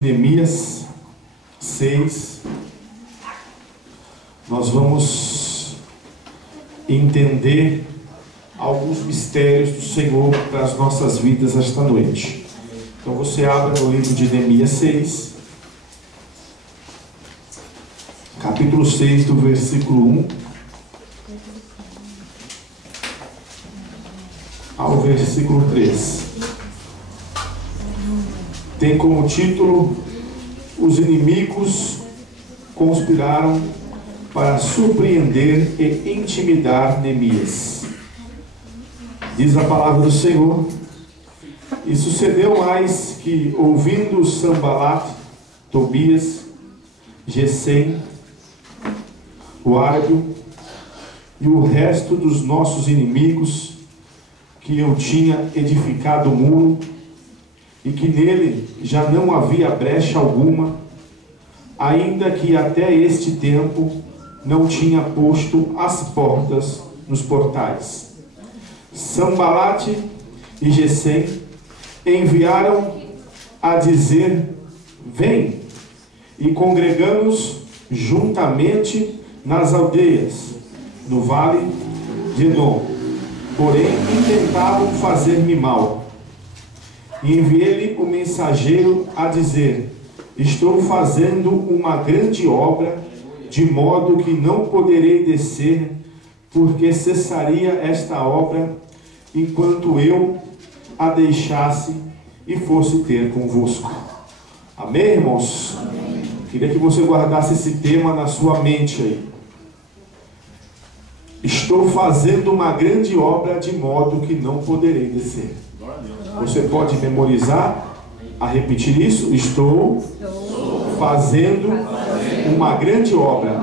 Neemias 6, nós vamos entender alguns mistérios do Senhor para as nossas vidas esta noite. Então você abre no livro de Neemias 6, capítulo 6, do versículo 1 ao versículo 3. Tem como título: Os inimigos conspiraram para surpreender e intimidar Neemias. Diz a palavra do Senhor: E sucedeu mais que, ouvindo Sanbalat, Tobias, Gesem, o árabe e o resto dos nossos inimigos, que eu tinha edificado o muro, e que nele já não havia brecha alguma, ainda que até este tempo não tinha posto as portas nos portais. Sanbalat e Gesem enviaram a dizer: Vem e congregamos juntamente nas aldeias, no vale de Edom. Porém intentavam fazer-me mal. E enviei-lhe o mensageiro a dizer: Estou fazendo uma grande obra, de modo que não poderei descer, porque cessaria esta obra enquanto eu a deixasse e fosse ter convosco. Amém, irmãos? Amém. Queria que você guardasse esse tema na sua mente aí. Estou fazendo uma grande obra, de modo que não poderei descer. Você pode memorizar, a repetir isso: Estou fazendo uma grande obra,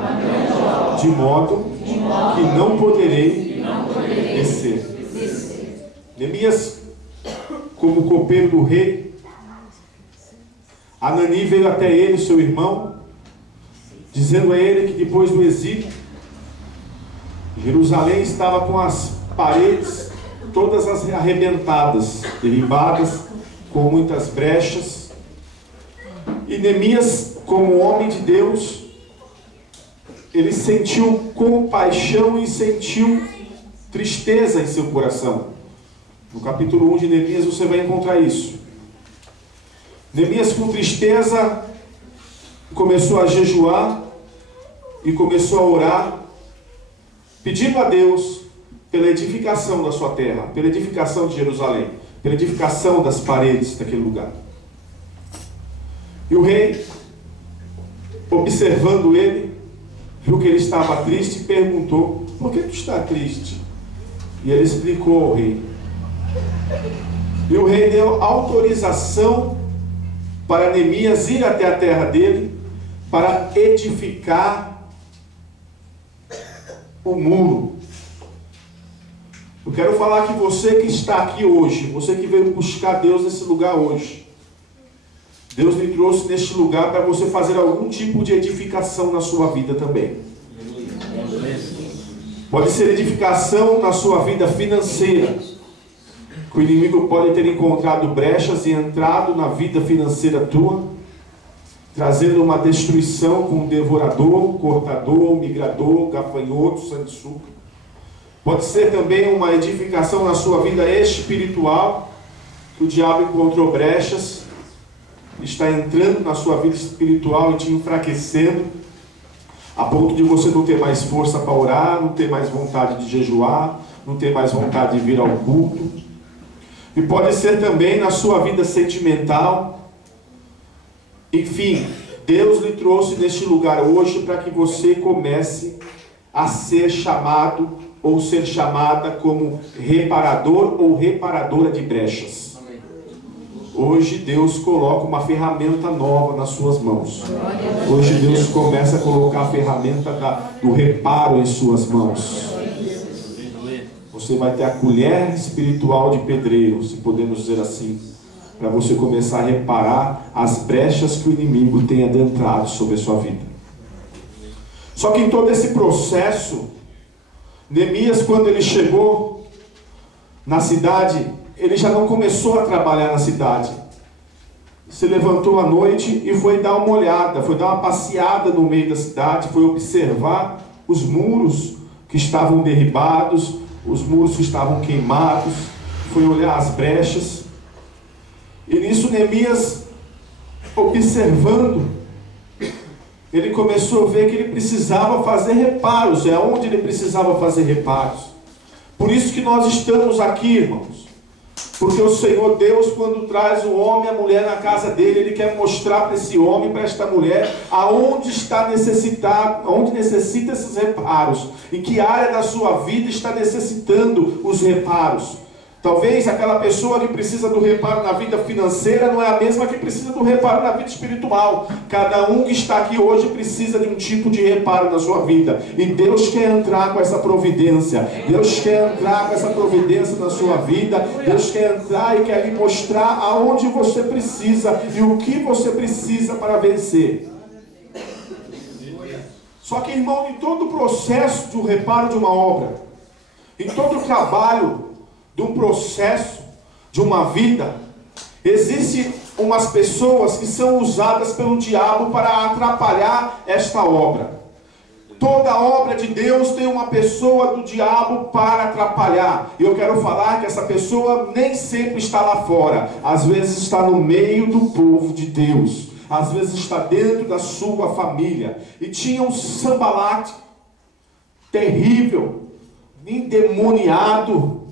de modo que não poderei descer. Neemias, como copeiro do rei, Hanani veio até ele, seu irmão, dizendo a ele que depois do exílio, Jerusalém estava com as paredes todas as arrebentadas, derribadas, com muitas brechas. E Neemias, como homem de Deus, ele sentiu compaixão e sentiu tristeza em seu coração. No capítulo 1 de Neemias você vai encontrar isso. Neemias, com tristeza, começou a jejuar e começou a orar, pedindo a Deus pela edificação da sua terra, pela edificação de Jerusalém, pela edificação das paredes daquele lugar. E o rei, observando ele, viu que ele estava triste e perguntou: Por que tu está triste? E ele explicou ao rei. E o rei deu autorização para Neemias ir até a terra dele para edificar o muro. Eu quero falar que você que está aqui hoje, você que veio buscar Deus nesse lugar hoje, Deus lhe trouxe neste lugar para você fazer algum tipo de edificação na sua vida também. Pode ser edificação na sua vida financeira, que o inimigo pode ter encontrado brechas e entrado na vida financeira tua, trazendo uma destruição com devorador, cortador, migrador, gafanhoto, sanguessuga. Pode ser também uma edificação na sua vida espiritual, que o diabo encontrou brechas, está entrando na sua vida espiritual e te enfraquecendo, a ponto de você não ter mais força para orar, não ter mais vontade de jejuar, não ter mais vontade de vir ao culto. E pode ser também na sua vida sentimental. Enfim, Deus lhe trouxe neste lugar hoje para que você comece a ser chamado ou ser chamada como reparador ou reparadora de brechas. Hoje Deus coloca uma ferramenta nova nas suas mãos. Hoje Deus começa a colocar a ferramenta do reparo em suas mãos. Você vai ter a colher espiritual de pedreiro, se podemos dizer assim, para você começar a reparar as brechas que o inimigo tem adentrado sobre a sua vida. Só que em todo esse processo, Neemias, quando ele chegou na cidade, ele já não começou a trabalhar na cidade. se levantou à noite e foi dar uma olhada, foi dar uma passeada no meio da cidade, foi observar os muros que estavam derribados, os muros que estavam queimados, foi olhar as brechas. E nisso Neemias, observando, ele começou a ver que ele precisava fazer reparos. É onde ele precisava fazer reparos. Por isso que nós estamos aqui, irmãos. Porque o Senhor Deus, quando traz o homem e a mulher na casa dele, Ele quer mostrar para esse homem, para esta mulher, aonde está necessitado, onde necessita esses reparos, em que área da sua vida está necessitando os reparos. Talvez aquela pessoa que precisa do reparo na vida financeira não é a mesma que precisa do reparo na vida espiritual. Cada um que está aqui hoje precisa de um tipo de reparo na sua vida. E Deus quer entrar com essa providência. Deus quer entrar com essa providência na sua vida. Deus quer entrar e quer lhe mostrar aonde você precisa e o que você precisa para vencer. Só que, irmão, em todo o processo do reparo de uma obra, em todo o trabalho de um processo, de uma vida, existem umas pessoas que são usadas pelo diabo para atrapalhar esta obra. Toda obra de Deus tem uma pessoa do diabo para atrapalhar. E eu quero falar que essa pessoa nem sempre está lá fora. Às vezes está no meio do povo de Deus. Às vezes está dentro da sua família. E tinha um Sambalate terrível, endemoniado,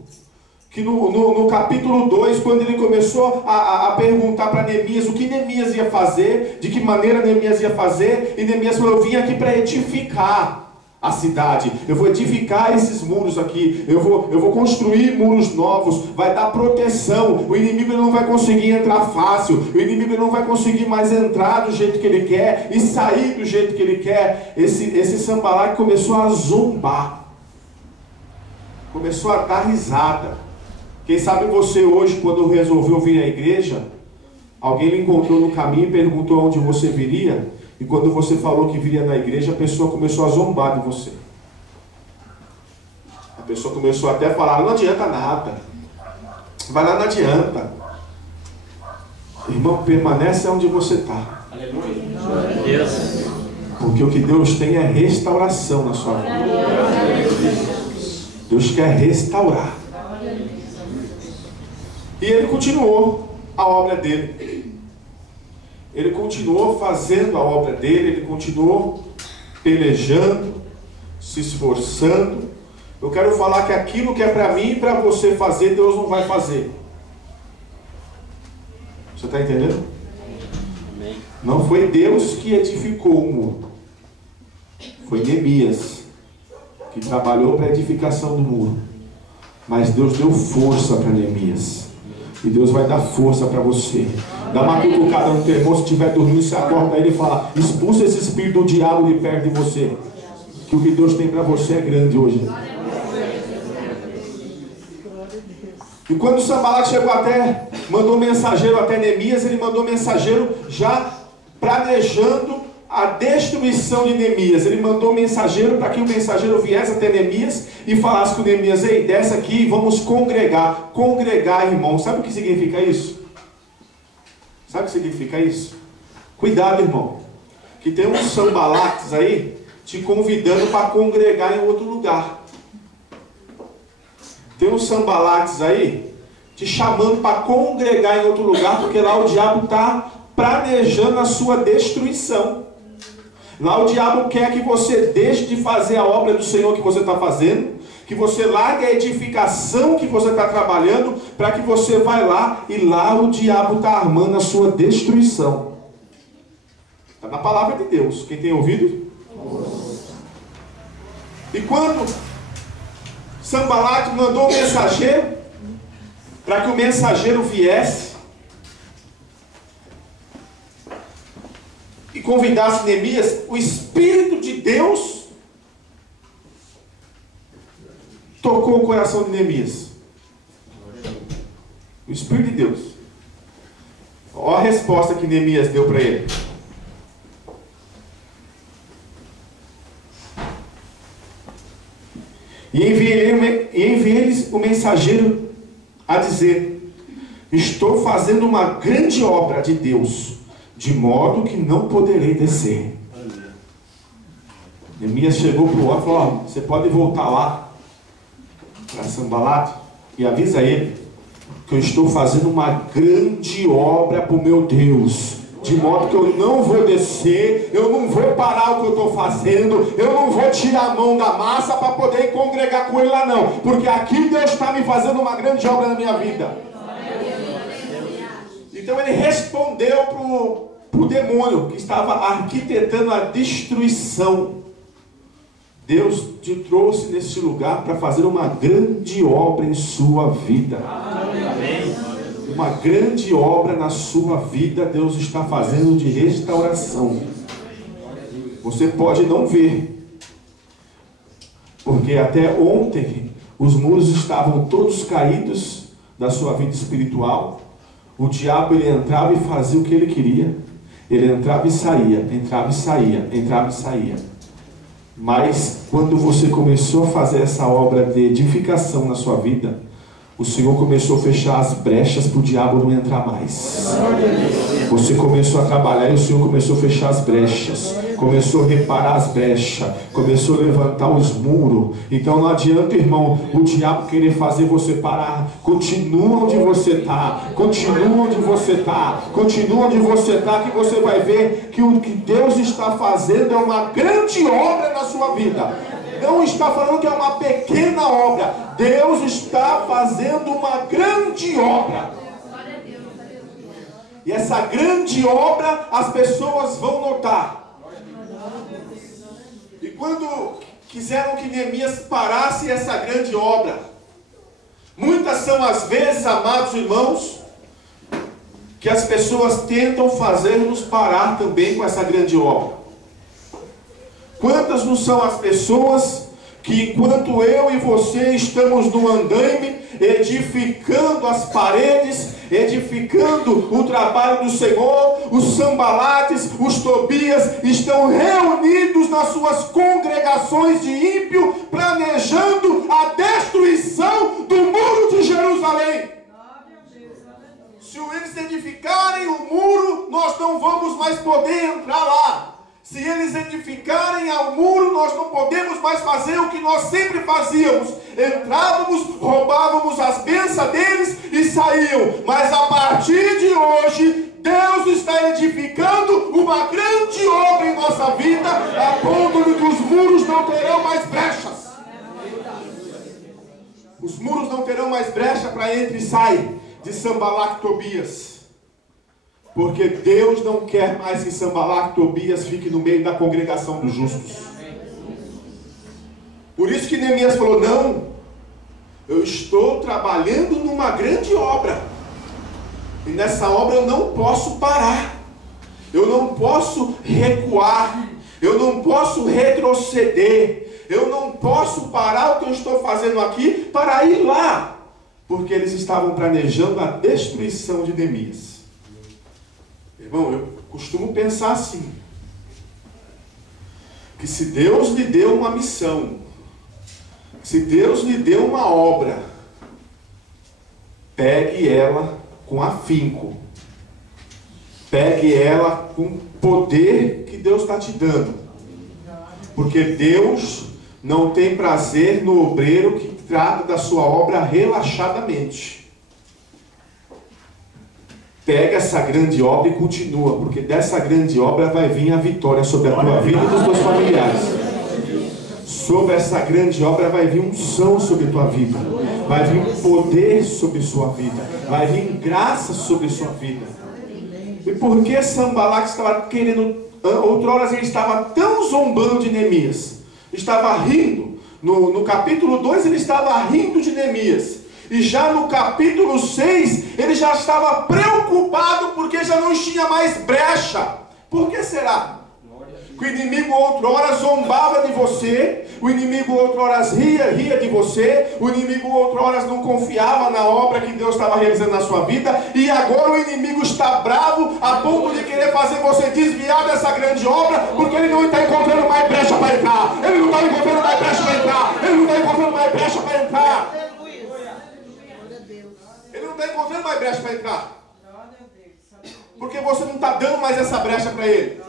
que no capítulo 2, quando ele começou a perguntar para Neemias o que Neemias ia fazer, de que maneira Neemias ia fazer, e Neemias falou: eu vim aqui para edificar a cidade, eu vou edificar esses muros aqui, eu vou construir muros novos, vai dar proteção, o inimigo ele não vai conseguir entrar fácil, o inimigo ele não vai conseguir mais entrar do jeito que ele quer, e sair do jeito que ele quer. Esse Sambalate começou a zombar, começou a dar risada. Quem sabe você hoje, quando resolveu vir à igreja, alguém lhe encontrou no caminho e perguntou onde você viria, e quando você falou que viria na igreja, a pessoa começou a zombar de você. A pessoa começou até a falar: não adianta nada, vai lá, não adianta. Irmão, permanece onde você está. Aleluia. Porque o que Deus tem é restauração na sua vida. Deus quer restaurar. E ele continuou a obra dele. Ele continuou fazendo a obra dele. Ele continuou pelejando, se esforçando. Eu quero falar que aquilo que é para mim e para você fazer, Deus não vai fazer. Você está entendendo? Amém. Não foi Deus que edificou o muro. Foi Neemias que trabalhou para a edificação do muro. Mas Deus deu força para Neemias. E Deus vai dar força para você. Dá uma cutucada no teu irmão, se estiver dormindo, você acorda ele e fala: expulsa esse espírito do diabo de perto de você. Que o que Deus tem para você é grande hoje. E quando o Sambalate chegou até, mandou mensageiro até Neemias, ele mandou mensageiro já planejando a destruição de Neemias. Ele mandou mensageiro para que o mensageiro viesse até Neemias e falasse com Neemias: ei, desce aqui e vamos congregar. Congregar, irmão, sabe o que significa isso? Sabe o que significa isso? Cuidado, irmão, que tem uns Sambalates aí te convidando para congregar em outro lugar. Tem uns Sambalates aí te chamando para congregar em outro lugar, porque lá o diabo está planejando a sua destruição. Lá o diabo quer que você deixe de fazer a obra do Senhor que você está fazendo, que você largue a edificação que você está trabalhando, para que você vai lá, e lá o diabo está armando a sua destruição. Está na palavra de Deus. Quem tem ouvido? E quando Sambalate mandou o mensageiro, para que o mensageiro viesse e convidasse Neemias, o Espírito de Deus tocou o coração de Neemias. O Espírito de Deus. Olha a resposta que Neemias deu para ele. E enviei-lhes o mensageiro a dizer: estou fazendo uma grande obra de Deus, de modo que não poderei descer. Neemias chegou para o outro e falou: você pode voltar lá para Sanbalat e avisa ele que eu estou fazendo uma grande obra para o meu Deus, de modo que eu não vou descer, eu não vou parar o que eu estou fazendo, eu não vou tirar a mão da massa para poder congregar com ele lá não, porque aqui Deus está me fazendo uma grande obra na minha vida. Então ele respondeu para o demônio que estava arquitetando a destruição. Deus te trouxe nesse lugar para fazer uma grande obra em sua vida. Uma grande obra na sua vida Deus está fazendo de restauração. Você pode não ver, porque até ontem os muros estavam todos caídos da sua vida espiritual. O diabo, ele entrava e fazia o que ele queria. Ele entrava e saía, entrava e saía, entrava e saía. Mas quando você começou a fazer essa obra de edificação na sua vida, o Senhor começou a fechar as brechas para o diabo não entrar mais. Você começou a trabalhar e o Senhor começou a fechar as brechas, começou a reparar as brechas, começou a levantar os muros. Então não adianta, irmão, o diabo querer fazer você parar. Continua onde você está, continua onde você está, continua onde você está, que você vai ver que o que Deus está fazendo é uma grande obra na sua vida. Não está falando que é uma pequena obra. Deus está fazendo uma grande obra. E essa grande obra as pessoas vão notar. E quando quiseram que Neemias parasse essa grande obra, muitas são as vezes, amados irmãos, que as pessoas tentam fazer-nos parar também com essa grande obra. Quantas não são as pessoas que, enquanto eu e você estamos no andaime, edificando as paredes, edificando o trabalho do Senhor, os Sanbalates, os Tobias, estão reunidos nas suas congregações de ímpio, planejando a destruição do muro de Jerusalém. Se eles edificarem o muro, nós não vamos mais poder entrar lá. Se eles edificarem ao muro, nós não podemos mais fazer o que nós sempre fazíamos. Entrávamos, roubávamos as bênçãos deles e saíam. Mas a partir de hoje, Deus está edificando uma grande obra em nossa vida, a ponto de que os muros não terão mais brechas. Os muros não terão mais brecha para entre e sai de Sanbalat e Tobias. Porque Deus não quer mais que Sanbalat e Tobias fiquem no meio da congregação dos justos. Por isso que Neemias falou: não, eu estou trabalhando numa grande obra. E nessa obra eu não posso parar. Eu não posso recuar. Eu não posso retroceder. Eu não posso parar o que eu estou fazendo aqui para ir lá. Porque eles estavam planejando a destruição de Neemias. Irmão, eu costumo pensar assim, que se Deus lhe deu uma missão, se Deus lhe deu uma obra, pegue ela com afinco, pegue ela com o poder que Deus está te dando, porque Deus não tem prazer no obreiro que trata da sua obra relaxadamente. Pega essa grande obra e continua, porque dessa grande obra vai vir a vitória sobre a tua vida e dos teus familiares. Sobre essa grande obra vai vir unção sobre a tua vida, vai vir poder sobre sua vida, vai vir graça sobre sua vida. E por que Sanbalat estava querendo, outrora ele estava tão zombando de Neemias, estava rindo, no capítulo 2 ele estava rindo de Neemias. E já no capítulo 6, ele já estava preocupado porque já não tinha mais brecha. Por que será? Que o inimigo outrora zombava de você, o inimigo outrora ria de você, o inimigo outrora não confiava na obra que Deus estava realizando na sua vida, e agora o inimigo está bravo a ponto de querer fazer você desviar dessa grande obra, porque ele não está encontrando mais brecha para entrar, ele não está encontrando mais brecha para entrar, ele não está encontrando mais brecha para entrar. Ele não está encontrando mais brecha para entrar. Porque você não está dando mais essa brecha para ele.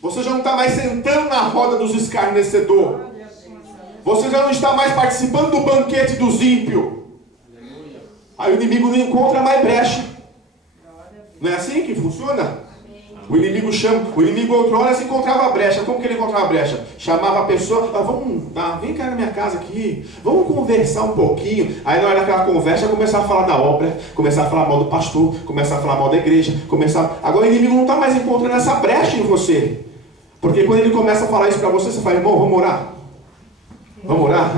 Você já não está mais sentando na roda dos escarnecedores. Você já não está mais participando do banquete dos ímpios. Aí o inimigo não encontra mais brecha. Não é assim que funciona? O inimigo chama, o inimigo outrora se encontrava brecha. Como que ele encontrava brecha? Chamava a pessoa, vem cá na minha casa aqui, vamos conversar um pouquinho. Aí na hora daquela conversa, começava a falar da obra, começava a falar mal do pastor, começava a falar mal da igreja, Agora o inimigo não está mais encontrando essa brecha em você. Porque quando ele começa a falar isso para você, você fala, irmão, vamos orar. Vamos orar?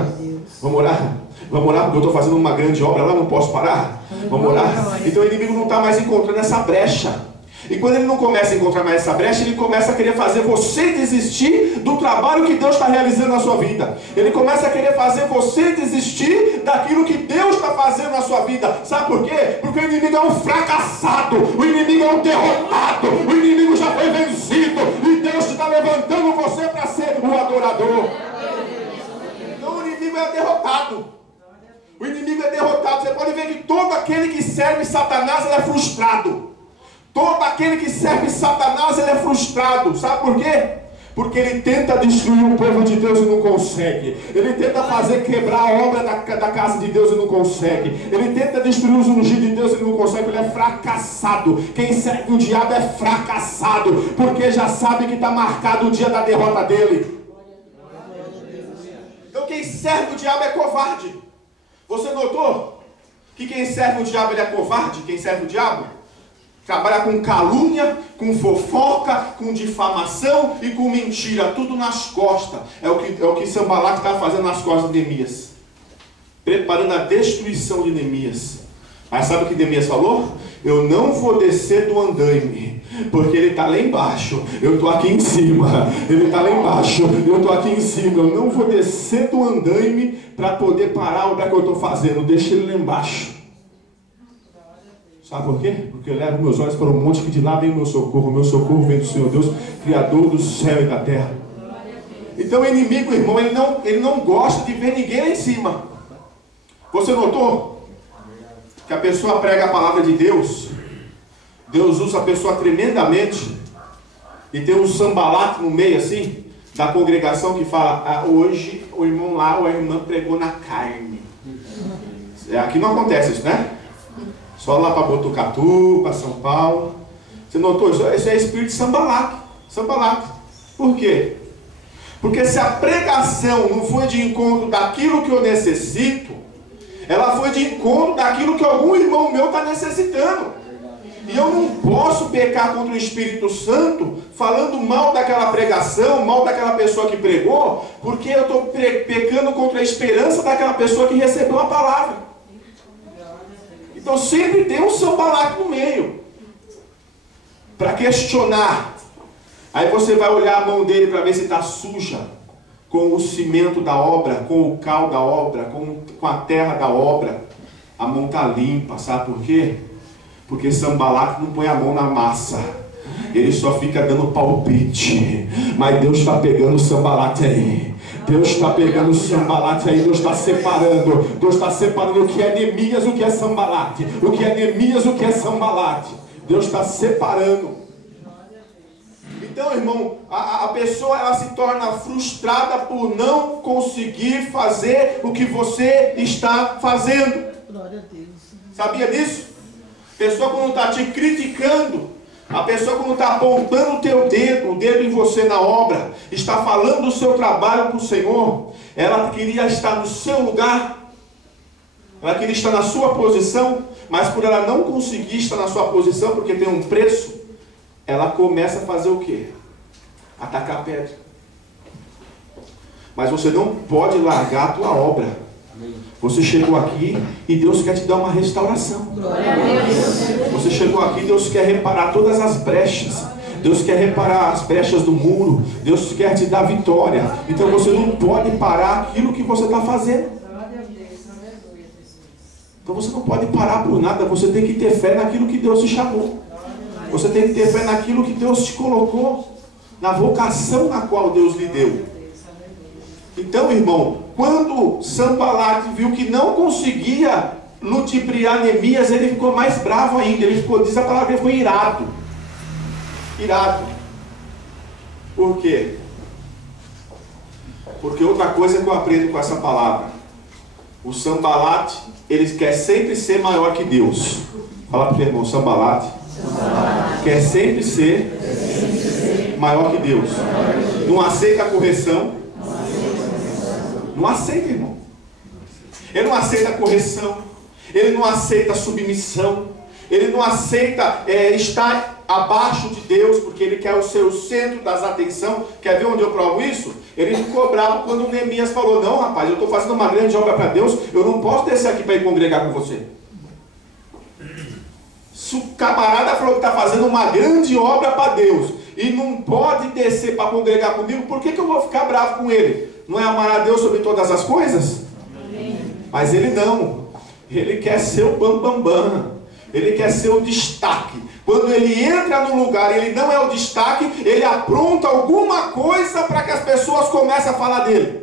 Vamos orar? Vamos orar porque eu estou fazendo uma grande obra lá, não posso parar. Vamos orar? Então o inimigo não está mais encontrando essa brecha. E quando ele não começa a encontrar mais essa brecha, ele começa a querer fazer você desistir do trabalho que Deus está realizando na sua vida. Ele começa a querer fazer você desistir daquilo que Deus está fazendo na sua vida. Sabe por quê? Porque o inimigo é um fracassado, o inimigo é um derrotado, o inimigo já foi vencido, e Deus está levantando você para ser o adorador. Então o inimigo é derrotado. O inimigo é derrotado. Você pode ver que todo aquele que serve Satanás, ele é frustrado. Todo aquele que serve Satanás, ele é frustrado. Sabe por quê? Porque ele tenta destruir o povo de Deus e não consegue. Ele tenta fazer quebrar a obra da casa de Deus e não consegue. Ele tenta destruir os ungidos de Deus e não consegue. Ele é fracassado. Quem serve o diabo é fracassado, porque já sabe que está marcado o dia da derrota dele. Então quem serve o diabo é covarde. Você notou que quem serve o diabo ele é covarde? Quem serve o diabo trabalha com calúnia, com fofoca, com difamação e com mentira, tudo nas costas. É o que Sanbalat está fazendo nas costas de Neemias, preparando a destruição de Neemias. Mas sabe o que Neemias falou? Eu não vou descer do andaime, porque ele está lá embaixo, eu estou aqui em cima. Ele está lá embaixo, eu estou aqui em cima. Eu não vou descer do andaime para poder parar a obra que eu estou fazendo. Deixa ele lá embaixo. Sabe por quê? Porque eu levo meus olhos para o monte, que de lá vem o meu socorro. O meu socorro vem do Senhor Deus, Criador do céu e da terra. Então o inimigo, irmão, ele não gosta de ver ninguém lá em cima. Você notou que a pessoa prega a palavra de Deus, Deus usa a pessoa tremendamente, e tem um Sanbalat no meio assim, da congregação, que fala, hoje o irmão lá ou a irmã pregou na carne. Aqui não acontece isso, né? Só lá para Botucatu, para São Paulo. Você notou? Isso é espírito de Sanbalat. Por quê? Porque se a pregação não foi de encontro daquilo que eu necessito, ela foi de encontro daquilo que algum irmão meu está necessitando. E eu não posso pecar contra o Espírito Santo falando mal daquela pregação, mal daquela pessoa que pregou, porque eu estou pecando contra a esperança daquela pessoa que recebeu a palavra. Então sempre tem um Sanbalat no meio para questionar. Aí você vai olhar a mão dele para ver se está suja com o cimento da obra, com o cal da obra, com a terra da obra. A mão está limpa, sabe por quê? Porque Sanbalat não põe a mão na massa, ele só fica dando palpite. Mas Deus está pegando o Sanbalat aí. Deus está pegando o Sanbalat aí, Deus está separando. Deus está separando o que é Neemias, o que é Sanbalat. O que é Neemias, o que é Sanbalat. Deus está separando. Então, irmão, a pessoa ela se torna frustrada por não conseguir fazer o que você está fazendo. Sabia disso? A pessoa quando está te criticando, a pessoa quando está apontando o dedo em você na obra, está falando do seu trabalho para o Senhor, ela queria estar no seu lugar, ela queria estar na sua posição, mas por ela não conseguir estar na sua posição, porque tem um preço, ela começa a fazer o quê? Atacar a pedra. Mas você não pode largar a tua obra. Você chegou aqui e Deus quer te dar uma restauração. Você chegou aqui e Deus quer reparar todas as brechas. Deus quer reparar as brechas do muro. Deus quer te dar vitória. Então você não pode parar aquilo que você está fazendo. Então você não pode parar por nada. Você tem que ter fé naquilo que Deus te chamou. Você tem que ter fé naquilo que Deus te colocou, na vocação na qual Deus lhe deu. Então, irmão, quando Sanbalat viu que não conseguia ludibriar Neemias, ele ficou mais bravo ainda. Ele ficou, diz a palavra, ele ficou irado. Irado. Por quê? Porque outra coisa que eu aprendo com essa palavra, o Sanbalate, ele quer sempre ser maior que Deus. Fala para o teu irmão, Sanbalate quer sempre ser maior que Deus. Não aceita a correção. Não aceita, irmão. Ele não aceita a correção. Ele não aceita a submissão. Ele não aceita estar abaixo de Deus, porque ele quer o seu centro das atenções. Quer ver onde eu provo isso? Ele ficou bravo quando o Neemias falou: não, rapaz, eu estou fazendo uma grande obra para Deus, eu não posso descer aqui para ir congregar com você. Se o camarada falou que está fazendo uma grande obra para Deus e não pode descer para congregar comigo, por que eu vou ficar bravo com ele? Não é amar a Deus sobre todas as coisas? Amém. Mas ele não. Ele quer ser o bambambam. Ele quer ser o destaque. Quando ele entra no lugar e ele não é o destaque, ele apronta alguma coisa para que as pessoas comecem a falar dele.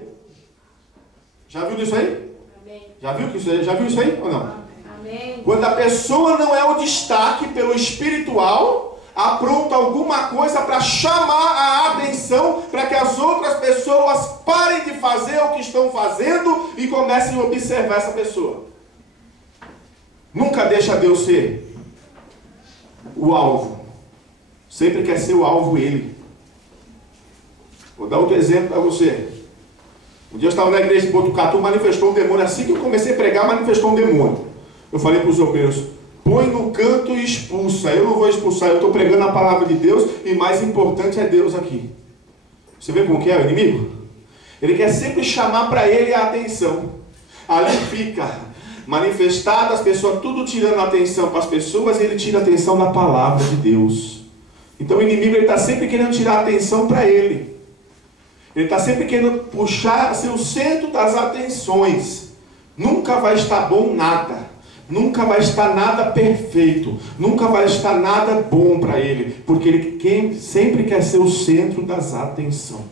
Já viu isso aí? Amém. Já viu isso aí ou não? Amém. Quando a pessoa não é o destaque pelo espiritual, apronta alguma coisa para chamar a atenção, para que as outras pessoas parem de fazer o que estão fazendo e comecem a observar essa pessoa. Nunca deixa Deus ser o alvo. Sempre quer ser o alvo ele. Vou dar outro exemplo para você. Um dia eu estava na igreja de Botucatu, manifestou um demônio. Assim que eu comecei a pregar, manifestou um demônio. Eu falei para os obreiros: põe no canto e expulsa. Eu não vou expulsar, eu estou pregando a palavra de Deus e mais importante é Deus aqui. Você vê como que é o inimigo? Ele quer sempre chamar para ele a atenção. Ali fica manifestado, as pessoas tudo tirando a atenção para as pessoas, e ele tira a atenção da palavra de Deus. Então o inimigo está sempre querendo tirar a atenção para ele. Ele está sempre querendo puxar ser o centro das atenções. Nunca vai estar bom nada. Nunca vai estar nada perfeito. Nunca vai estar nada bom para ele. Porque ele sempre quer ser o centro das atenções.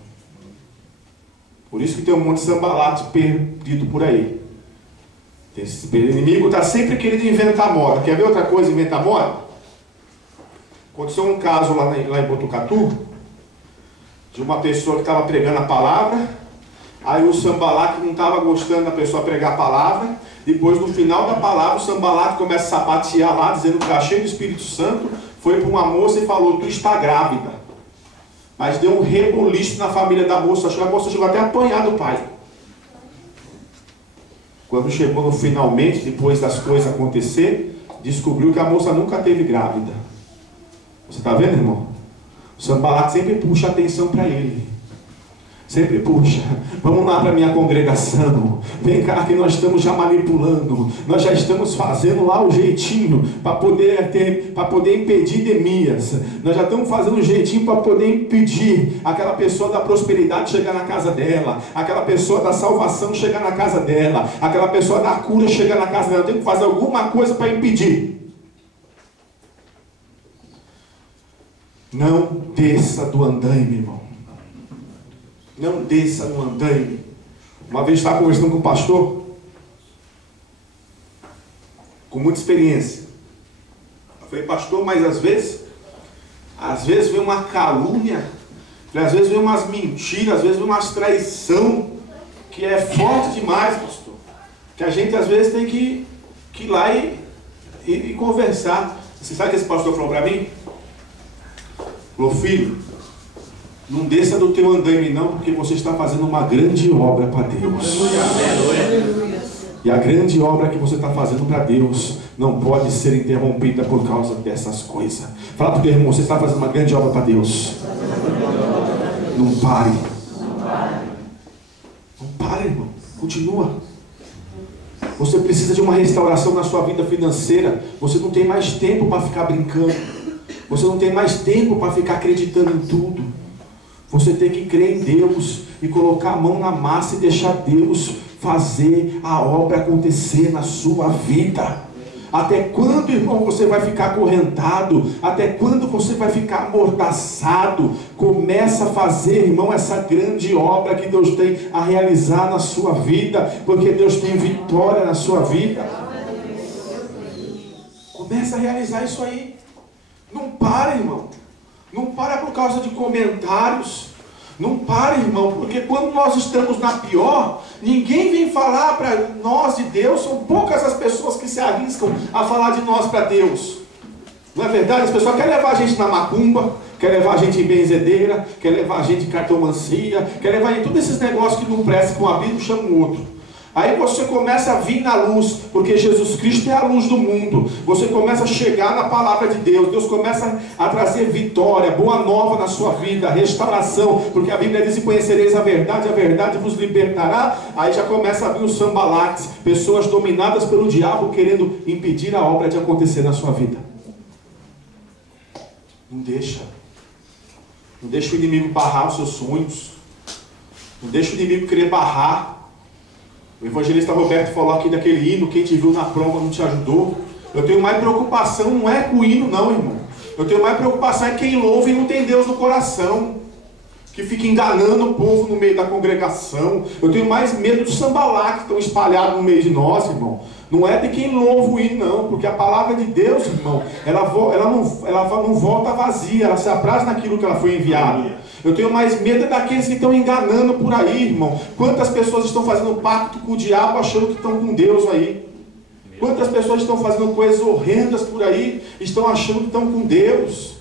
Por isso que tem um monte de Sanbalate perdido por aí. Esse inimigo está sempre querendo inventar moda. Quer ver outra coisa, inventar moda? Aconteceu um caso lá em Botucatu, de uma pessoa que estava pregando a palavra. Aí o Sanbalate não estava gostando da pessoa pregar a palavra. Depois, no final da palavra, o Sanbalate começa a sapatear lá, dizendo que está cheio do Espírito Santo. Foi para uma moça e falou: tu está grávida. Mas deu um reboliço na família da moça. A moça chegou até a apanhar do pai. Quando chegou no finalmente, depois das coisas acontecer, descobriu que a moça nunca teve grávida. Você está vendo, irmão? O Sanbalate sempre puxa a atenção para ele. Sempre puxa. Vamos lá para a minha congregação. Vem cá que nós estamos já manipulando. Nós já estamos fazendo lá o jeitinho para poder impedir Neemias. Nós já estamos fazendo um jeitinho para poder impedir aquela pessoa da prosperidade chegar na casa dela. Aquela pessoa da salvação chegar na casa dela. Aquela pessoa da cura chegar na casa dela. Tem que fazer alguma coisa para impedir. Não desça do andaime, irmão. Não desça no andaime. Uma vez estava conversando com um pastor, com muita experiência. Eu falei: pastor, mas às vezes vem uma calúnia, às vezes vem umas mentiras, às vezes vem umas traição, que é forte demais, pastor. Que a gente às vezes tem que ir lá e conversar. Você sabe o que esse pastor falou para mim? Falou: filho, não desça do teu andaime não, porque você está fazendo uma grande obra para Deus. E a grande obra que você está fazendo para Deus não pode ser interrompida por causa dessas coisas. Fala para o teu irmão: você está fazendo uma grande obra para Deus. Não pare. Não pare, irmão. Continua. Você precisa de uma restauração na sua vida financeira. Você não tem mais tempo para ficar brincando. Você não tem mais tempo para ficar acreditando em tudo. Você tem que crer em Deus e colocar a mão na massa e deixar Deus fazer a obra acontecer na sua vida. Até quando, irmão, você vai ficar acorrentado? Até quando você vai ficar amordaçado? Começa a fazer, irmão, essa grande obra que Deus tem a realizar na sua vida, porque Deus tem vitória na sua vida. Começa a realizar isso aí. Não para, irmão. Não para por causa de comentários. Não para, irmão, porque quando nós estamos na pior, ninguém vem falar para nós de Deus. São poucas as pessoas que se arriscam a falar de nós para Deus. Não é verdade? As pessoas querem levar a gente na macumba, querem levar a gente em benzedeira, querem levar a gente em cartomancia, querem levar em todos esses negócios que não prestam, com um abismo chama um outro. Aí você começa a vir na luz, porque Jesus Cristo é a luz do mundo. Você começa a chegar na palavra de Deus. Deus começa a trazer vitória, boa nova na sua vida, restauração, porque a Bíblia diz: e conhecereis a verdade vos libertará. Aí já começa a vir os sambalates, pessoas dominadas pelo diabo, querendo impedir a obra de acontecer na sua vida. Não deixa. Não deixa o inimigo barrar os seus sonhos. Não deixa o inimigo querer barrar. O evangelista Roberto falou aqui daquele hino: quem te viu na prova não te ajudou. Eu tenho mais preocupação, não é com o hino não, irmão. Eu tenho mais preocupação é quem louva e não tem Deus no coração, que fica enganando o povo no meio da congregação. Eu tenho mais medo dos sambalá que estão espalhados no meio de nós, irmão. Não é de quem louva o hino não, porque a palavra de Deus, irmão, ela não volta vazia, ela se apraz naquilo que ela foi enviada. Eu tenho mais medo daqueles que estão enganando por aí, irmão. Quantas pessoas estão fazendo pacto com o diabo achando que estão com Deus aí? Quantas pessoas estão fazendo coisas horrendas por aí, estão achando que estão com Deus?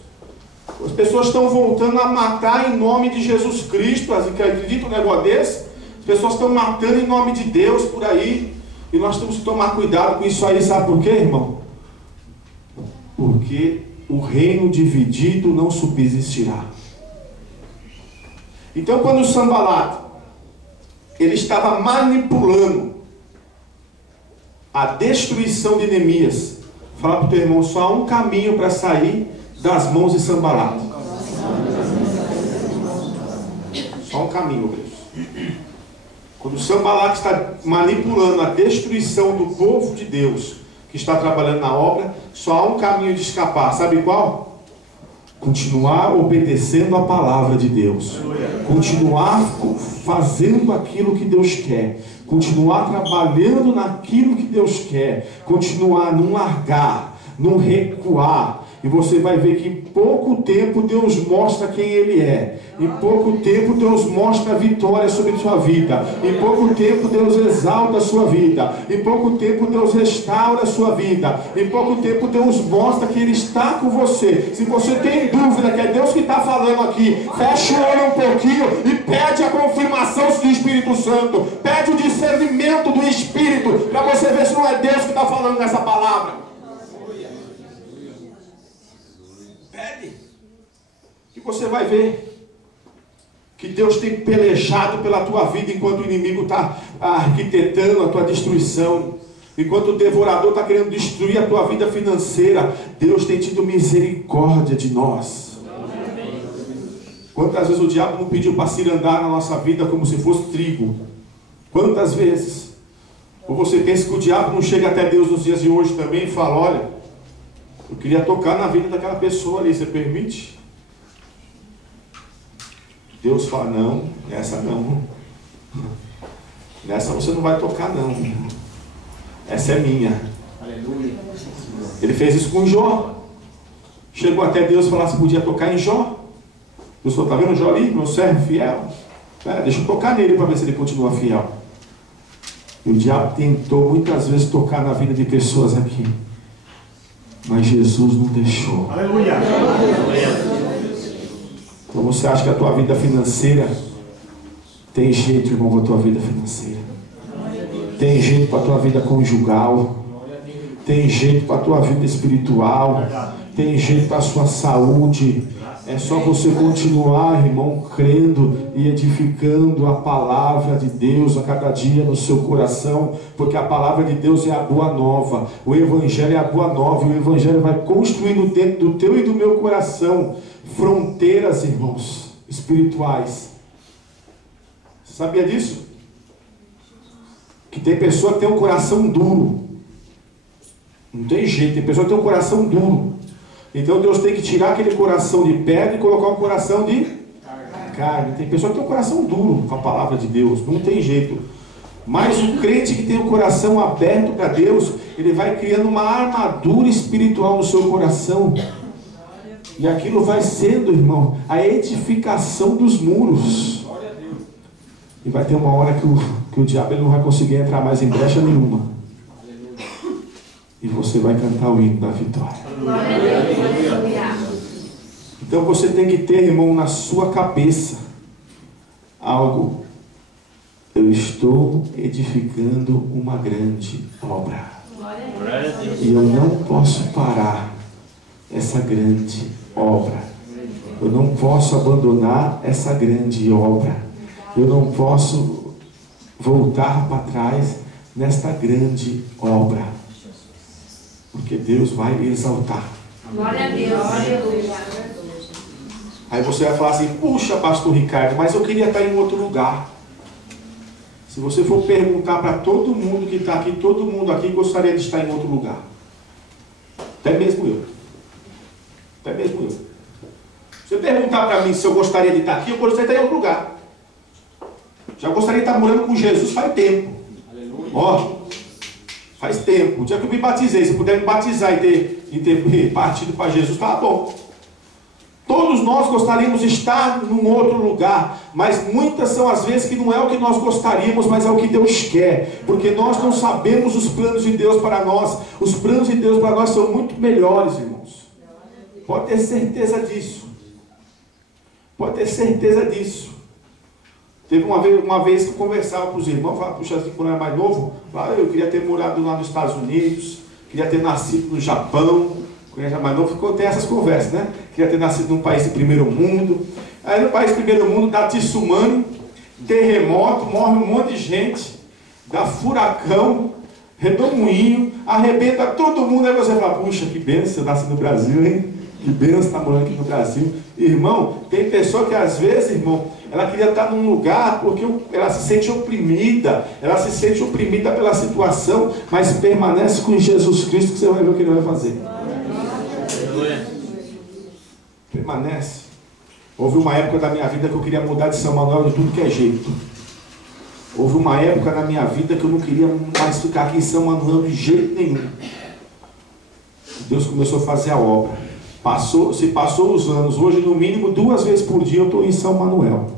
As pessoas estão voltando a matar em nome de Jesus Cristo. Acredita um negócio desse? As pessoas estão matando em nome de Deus por aí. E nós temos que tomar cuidado com isso aí. Sabe por quê, irmão? Porque o reino dividido não subsistirá. Então, quando o Sanbalat ele estava manipulando a destruição de Neemias, fala para o teu irmão: só há um caminho para sair das mãos de Sanbalat. Só um caminho, Deus. Quando o Sanbalat está manipulando a destruição do povo de Deus que está trabalhando na obra, só há um caminho de escapar. Sabe qual? Continuar obedecendo a palavra de Deus, continuar fazendo aquilo que Deus quer, continuar trabalhando naquilo que Deus quer, continuar, não largar, não recuar. E você vai ver que em pouco tempo Deus mostra quem Ele é. Em pouco tempo Deus mostra a vitória sobre a sua vida. Em pouco tempo Deus exalta a sua vida. Em pouco tempo Deus restaura a sua vida. Em pouco tempo Deus mostra que Ele está com você. Se você tem dúvida que é Deus que está falando aqui, fecha o olho um pouquinho e pede a confirmação do Espírito Santo. Pede o discernimento do Espírito, para você ver se não é Deus que está falando nessa palavra. Pede, e você vai ver que Deus tem pelejado pela tua vida, enquanto o inimigo está arquitetando a tua destruição, enquanto o devorador está querendo destruir a tua vida financeira. Deus tem tido misericórdia de nós. Quantas vezes o diabo não pediu para cirandar na nossa vida como se fosse trigo? Quantas vezes? Ou você pensa que o diabo não chega até Deus nos dias de hoje também e fala: olha, eu queria tocar na vida daquela pessoa ali, você permite? Deus fala: não, essa não. Nessa você não vai tocar não. Essa é minha. Aleluia. Ele fez isso com Jó. Chegou até Deus e falou: se podia tocar em Jó. Deus falou: está vendo Jó ali, meu servo fiel? Deixa eu tocar nele para ver se ele continua fiel. E o diabo tentou muitas vezes tocar na vida de pessoas aqui, mas Jesus não deixou. Aleluia. Então você acha que a tua vida financeira tem jeito, irmão, para a tua vida financeira? Tem jeito para a tua vida conjugal? Tem jeito para a tua vida espiritual? Tem jeito para a sua saúde? É só você continuar, irmão, crendo e edificando a palavra de Deus a cada dia no seu coração, porque a palavra de Deus é a boa nova. O Evangelho é a boa nova, e o Evangelho vai construindo dentro do teu e do meu coração fronteiras, irmãos, espirituais. Sabia disso? Que tem pessoa que tem um coração duro. Não tem jeito, tem pessoa que tem um coração duro. Então Deus tem que tirar aquele coração de pedra e colocar um coração de carne. Tem pessoa que tem um coração duro com a palavra de Deus. Não tem jeito. Mas o crente que tem o coração aberto para Deus, ele vai criando uma armadura espiritual no seu coração. E aquilo vai sendo, irmão, a edificação dos muros. E vai ter uma hora que o diabo ele não vai conseguir entrar mais em brecha nenhuma. E você vai cantar o hino da vitória. Então você tem que ter, irmão, na sua cabeça algo. Eu estou edificando uma grande obra. E eu não posso parar essa grande obra. Eu não posso abandonar essa grande obra. Eu não posso voltar para trás nesta grande obra. Porque Deus vai me exaltar. Glória a Deus. Aí você vai falar assim, puxa, pastor Ricardo, mas eu queria estar em outro lugar. Se você for perguntar para todo mundo que está aqui, todo mundo aqui gostaria de estar em outro lugar. Até mesmo eu. Até mesmo eu. Se você perguntar para mim se eu gostaria de estar aqui, eu gostaria de estar em outro lugar. Já gostaria de estar morando com Jesus faz tempo. Ó, faz tempo. O dia que eu me batizei, se puder me batizar e ter partido para Jesus, tá bom. Todos nós gostaríamos de estar num outro lugar, mas muitas são as vezes que não é o que nós gostaríamos, mas é o que Deus quer, porque nós não sabemos os planos de Deus para nós. Os planos de Deus para nós são muito melhores, irmãos. Pode ter certeza disso. Pode ter certeza disso. Teve uma vez que eu conversava com os irmãos, falava, puxa, assim, quando eu era mais novo, eu queria ter morado lá nos Estados Unidos, queria ter nascido no Japão. Quando eu era mais novo, tem essas conversas, né? Queria ter nascido num país de primeiro mundo. Aí no país de primeiro mundo dá tsunami, terremoto, morre um monte de gente, dá furacão, redemoinho, arrebenta todo mundo. Aí você fala, puxa, que bênção, eu nasci no Brasil, hein? Que bênção estar morando aqui no Brasil. Irmão, tem pessoa que às vezes, irmão, ela queria estar num lugar porque ela se sente oprimida, ela se sente oprimida pela situação, mas permanece com Jesus Cristo que você vai ver o que ele vai fazer. Permanece. Houve uma época da minha vida que eu queria mudar de São Manuel de tudo que é jeito. Houve uma época na minha vida que eu não queria mais ficar aqui em São Manuel de jeito nenhum. Deus começou a fazer a obra. Se passou os anos. Hoje, no mínimo, 2 vezes por dia eu estou em São Manuel.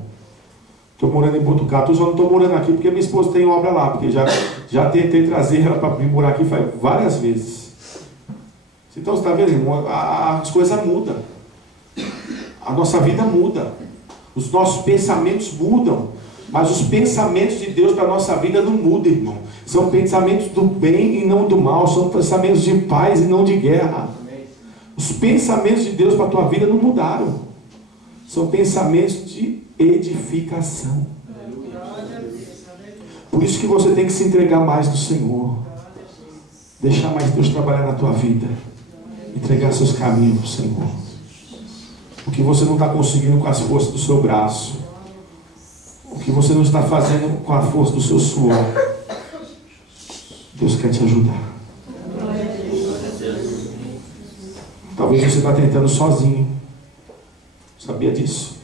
Estou morando em Botucatu, só não estou morando aqui porque minha esposa tem obra lá. Porque já tentei trazer ela para vir morar aqui várias vezes. Então, você está vendo, irmão? As coisas mudam. A nossa vida muda. Os nossos pensamentos mudam. Mas os pensamentos de Deus para a nossa vida não mudam, irmão. São pensamentos do bem e não do mal. São pensamentos de paz e não de guerra. Os pensamentos de Deus para a tua vida não mudaram. São pensamentos de edificação. Por isso que você tem que se entregar mais do Senhor. Deixar mais Deus trabalhar na tua vida. Entregar seus caminhos para o Senhor. O que você não está conseguindo com as forças do seu braço. O que você não está fazendo com a força do seu suor. Deus quer te ajudar. Talvez você está tentando sozinho. Sabia disso?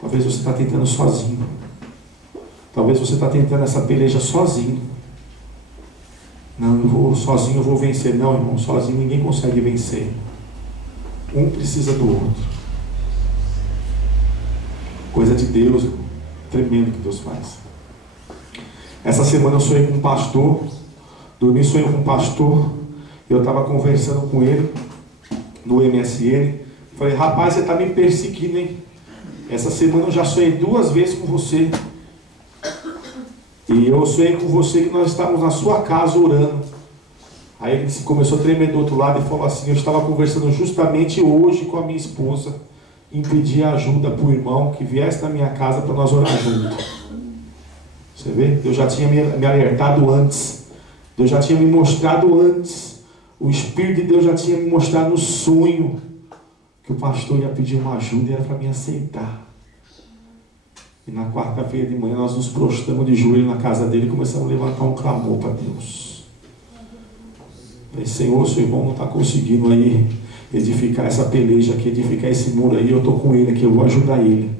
Talvez você está tentando sozinho. Talvez você está tentando essa peleja sozinho. Não, sozinho eu vou vencer. Não, irmão, sozinho ninguém consegue vencer. Um precisa do outro. Coisa de Deus, tremendo que Deus faz. Essa semana eu sonhei com um pastor. Dormi e sonhei com um pastor. Eu estava conversando com ele no MSN. Falei, rapaz, você está me perseguindo, hein? Essa semana eu já sonhei 2 vezes com você. E eu sonhei com você que nós estávamos na sua casa orando. Aí ele começou a tremer do outro lado e falou assim, eu estava conversando justamente hoje com a minha esposa em pedir ajuda para o irmão que viesse na minha casa para nós orar junto. Você vê? Deus já tinha me alertado antes. Deus já tinha me mostrado antes. O Espírito de Deus já tinha me mostrado no sonho que o pastor ia pedir uma ajuda e era para mim aceitar. E na quarta-feira de manhã nós nos prostramos de joelho na casa dele e começamos a levantar um clamor para Deus. Falei, Senhor, seu irmão não está conseguindo aí edificar essa peleja aqui, edificar esse muro aí, eu estou com ele aqui, eu vou ajudar ele.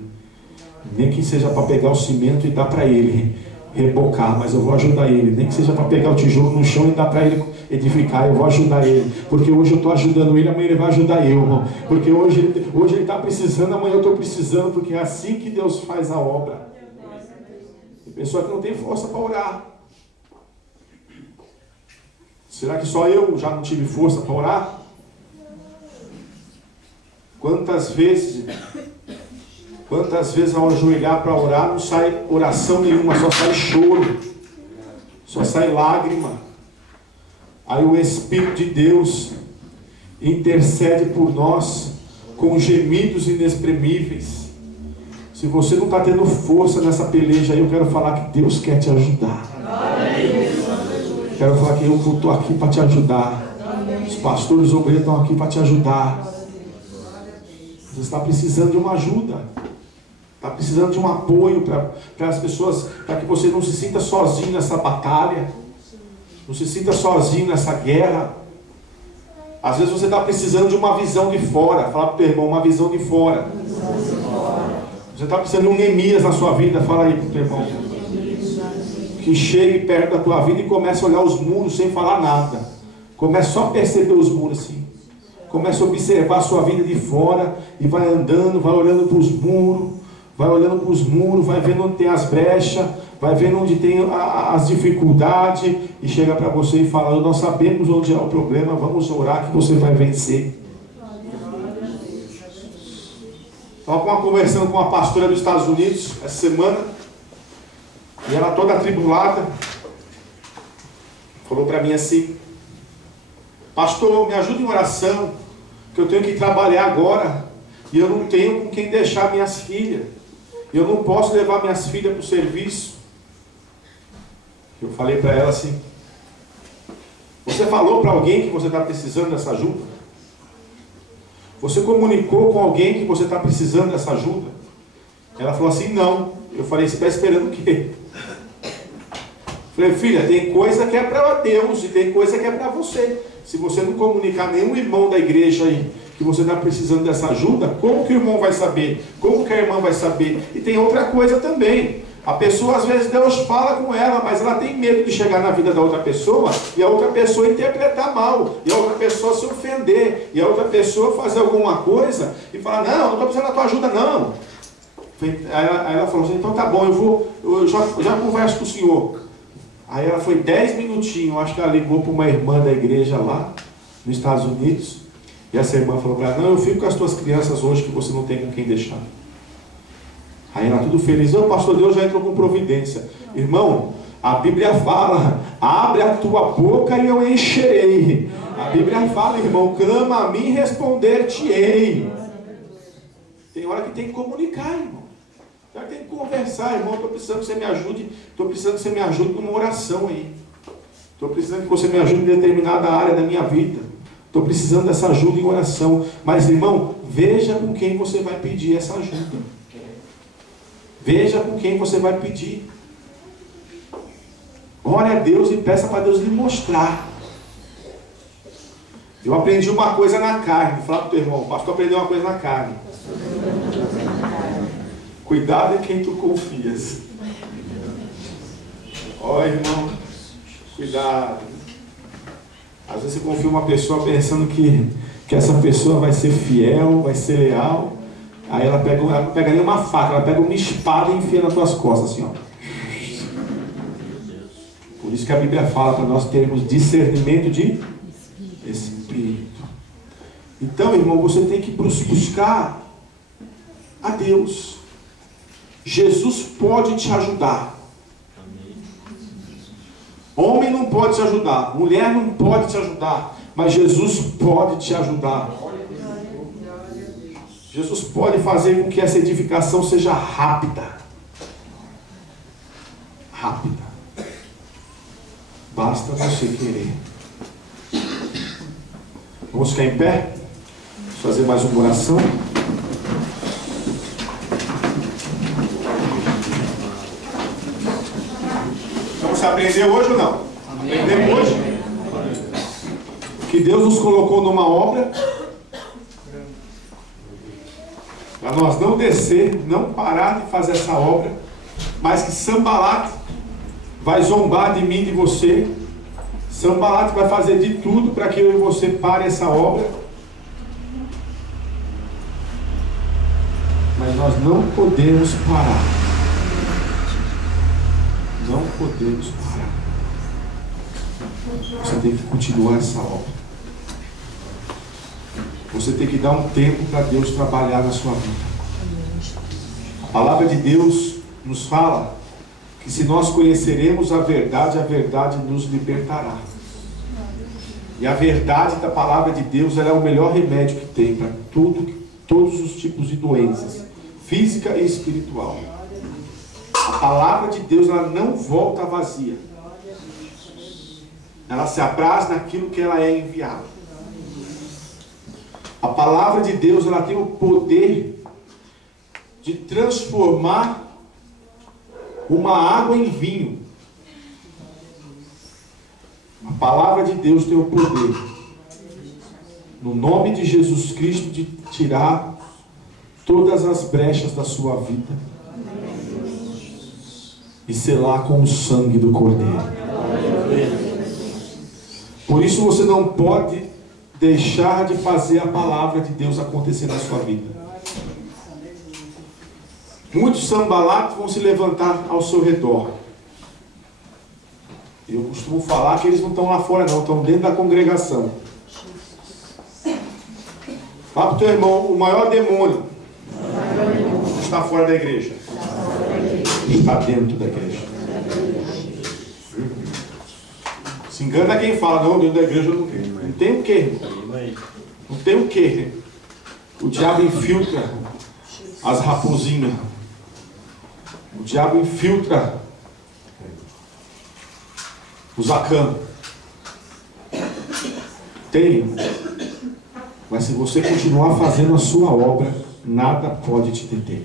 Nem que seja para pegar o cimento e dar para ele. rebocar, mas eu vou ajudar ele, nem que seja para pegar o tijolo no chão e dar para ele edificar. Eu vou ajudar ele, porque hoje eu estou ajudando ele, amanhã ele vai ajudar eu, irmão. Porque hoje ele está precisando, amanhã eu estou precisando, porque é assim que Deus faz a obra. Tem pessoa que não tem força para orar. Será que só eu já não tive força para orar? Quantas vezes ao ajoelhar para orar não sai oração nenhuma, só sai choro, só sai lágrima. Aí o Espírito de Deus intercede por nós com gemidos inexprimíveis. Se você não está tendo força nessa peleja aí, eu quero falar que Deus quer te ajudar. Quero falar que eu estou aqui para te ajudar. Os pastores obreiros estão aqui para te ajudar. Você está precisando de uma ajuda. Está precisando de um apoio para as pessoas, para que você não se sinta sozinho nessa batalha. Não se sinta sozinho nessa guerra. Às vezes você está precisando de uma visão de fora. Fala para o teu irmão, uma visão de fora. Você está precisando de um Neemias na sua vida. Fala aí para o teu irmão. Que chegue perto da tua vida e comece a olhar os muros sem falar nada. Comece só a perceber os muros assim. Comece a observar a sua vida de fora e vai andando, vai olhando para os muros. Vai olhando para os muros, vai vendo onde tem as brechas, vai vendo onde tem as dificuldades e chega para você e fala: nós sabemos onde é o problema, vamos orar que você vai vencer. Estava conversando com uma pastora dos Estados Unidos essa semana e ela toda atribulada falou para mim assim: pastor, me ajuda em oração, que eu tenho que trabalhar agora e eu não tenho com quem deixar minhas filhas. Eu não posso levar minhas filhas para o serviço. Eu falei para ela assim: você falou para alguém que você está precisando dessa ajuda? Você comunicou com alguém que você está precisando dessa ajuda? Ela falou assim: não. Eu falei: você está esperando o quê? Eu falei: filha, tem coisa que é para Deus e tem coisa que é para você. Se você não comunicar nenhum irmão da igreja aí que você está precisando dessa ajuda, como que o irmão vai saber? Como que a irmã vai saber? E tem outra coisa também. A pessoa, às vezes, Deus fala com ela, mas ela tem medo de chegar na vida da outra pessoa e a outra pessoa interpretar mal, e a outra pessoa se ofender, e a outra pessoa fazer alguma coisa e falar: não estou precisando da tua ajuda, não. Aí ela falou assim: então tá bom, eu já converso com o senhor. Aí ela foi 10 minutinhos, acho que ela ligou para uma irmã da igreja lá, nos Estados Unidos. E essa irmã falou para ela: não, eu fico com as tuas crianças hoje que você não tem com quem deixar. Aí ela tudo feliz: o pastor Deus já entrou com providência. Irmão, a Bíblia fala: abre a tua boca e eu encherei. A Bíblia fala, irmão: clama a mim e responder-te-ei. Tem hora que tem que comunicar, irmão. Tem hora que tem que conversar, irmão. Estou precisando que você me ajude. Estou precisando que você me ajude numa oração aí. Estou precisando que você me ajude em determinada área da minha vida. Estou precisando dessa ajuda em oração. Mas, irmão, veja com quem você vai pedir essa ajuda. Veja com quem você vai pedir. Ore a Deus e peça para Deus lhe mostrar. Eu aprendi uma coisa na carne. Vou falar para o teu irmão: o pastor aprendeu uma coisa na carne. Cuidado em quem tu confias. Ó, irmão, cuidado. Às vezes você confia em uma pessoa pensando que essa pessoa vai ser fiel, vai ser leal. Aí ela não pega nem uma faca, ela pega uma espada e enfia nas tuas costas, assim, ó. Por isso que a Bíblia fala para nós termos discernimento de espírito. Então, irmão, você tem que buscar a Deus. Jesus pode te ajudar. Homem não pode te ajudar, mulher não pode te ajudar, mas Jesus pode te ajudar. Jesus pode fazer com que essa edificação seja rápida. Rápida. Basta você querer. Vamos ficar em pé? Vamos fazer mais uma oração. Vamos aprender hoje ou não? Aprender hoje? Que Deus nos colocou numa obra para nós não descer, não parar de fazer essa obra, mas que Sanbalate vai zombar de mim e de você. Sanbalat vai fazer de tudo para que eu e você pare essa obra. Mas nós não podemos parar. Não podemos parar. Você tem que continuar essa obra. Você tem que dar um tempo para Deus trabalhar na sua vida. A palavra de Deus nos fala que se nós conheceremos a verdade nos libertará. E a verdade da palavra de Deus, ela é o melhor remédio que tem para todos os tipos de doenças, física e espiritual. A palavra de Deus, ela não volta vazia. Ela se apraz naquilo que ela é enviada. A palavra de Deus, ela tem o poder de transformar uma água em vinho. A palavra de Deus tem o poder, no nome de Jesus Cristo, de tirar todas as brechas da sua vida e selar com o sangue do Cordeiro. Por isso você não pode deixar de fazer a palavra de Deus acontecer na sua vida. Muitos Sanbalat vão se levantar ao seu redor. Eu costumo falar que eles não estão lá fora não, estão dentro da congregação. Fala para o teu irmão, o maior demônio está fora da igreja. Está dentro da igreja. Se engana quem fala, não, dentro da igreja eu não tenho. Não tem o quê? Não tem o quê? O diabo infiltra as raposinhas. O diabo infiltra os acanos. Tem. Mas se você continuar fazendo a sua obra, nada pode te deter.